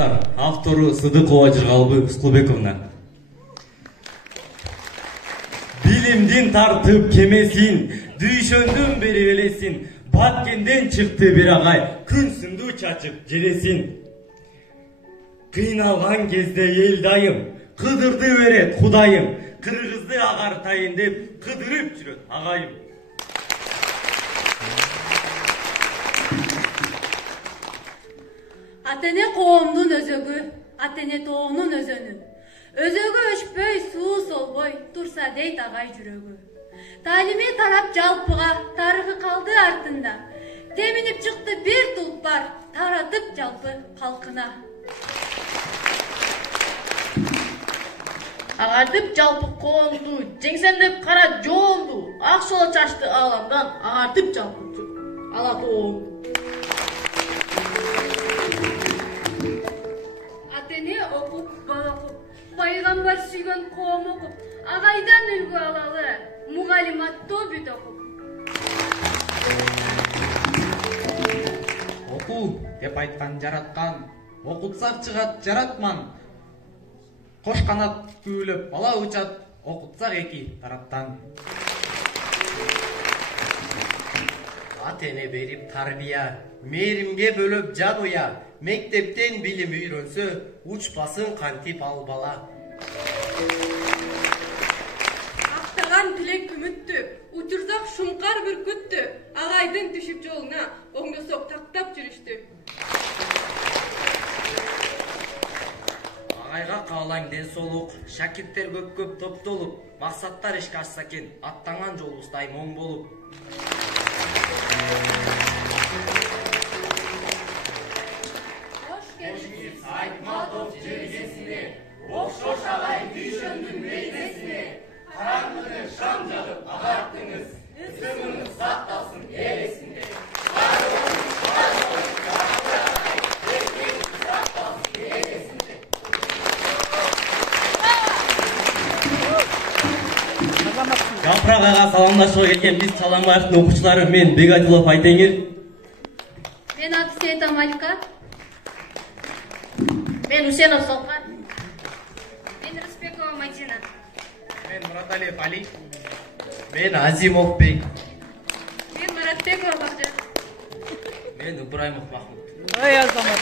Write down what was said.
Саламаттар. Автору Сыдыкова Жыргалбы Кускулбековна. Билимдин тартып кемесин, дүйшөндүн бери элесин, Баткенден чыкты бир агай, күн сынду чачып жересин. Кыйналган кезде эл дайым, кыдырды берет Кудайым, кыргызды агартайын деп кыдырып жүрөт агайым. Атене коомдун өзөгү, атене тоонун өзөнү. Өзөгү өшпөй, суу солбой, турса дейт агай жүрөгү. Талими тарап жалпыга, тарыхы калды артында. Теминип чыкты бир тулпар, таратып жалпы калкына. Агартып жалпы коомду, жеңсендеп кара жоолду, ак шола чачты ааламдан агартып жалпы ала тоомду. Атене окуп, балакуп, пайгамбар сүйгөн коом окуп, агайдан үлгү алалы, мугалим аттоо бүт окуп. Оку деп айткан жараткан, окутсак чыгат жаратман. Кош канат күүлөп бала учат, окутсак эки тараптан. Атене берип тарбия, мээримге бөлөп жан уя, мектептен билим үйрөнсө, учпасын кантип ал бала. Актаган тилек үмүттү, учурсак шумкар бир күттү, агайдын түшүп жолуна оңдосок тактап жүрүштү. Агайга каалаң ден соолук, шакирттер көп топтолуп, максаттар ишке ашса экен, аттанган жолубуз дайым оң болуп. Айтматов жергесине, окшош агай дүйшөндүн мейдесине, караңгыны шам жагып агартыңыз, ысымыңыз сакталсын эл эсинде. Жапырак ага саламдашууга келген биз Саламбаевдин окуучулары, мен Бегатилов Айтеңир. Мен аты Сейта Малика. Мен Усенов Солкан. Мен Рыспекова Мадина. Мен Мураталиев Али. Мен Азимов Бек. Мен Маратбекова Бакжан. Мен Ыбраймов Махмуд. Ой, Азамат.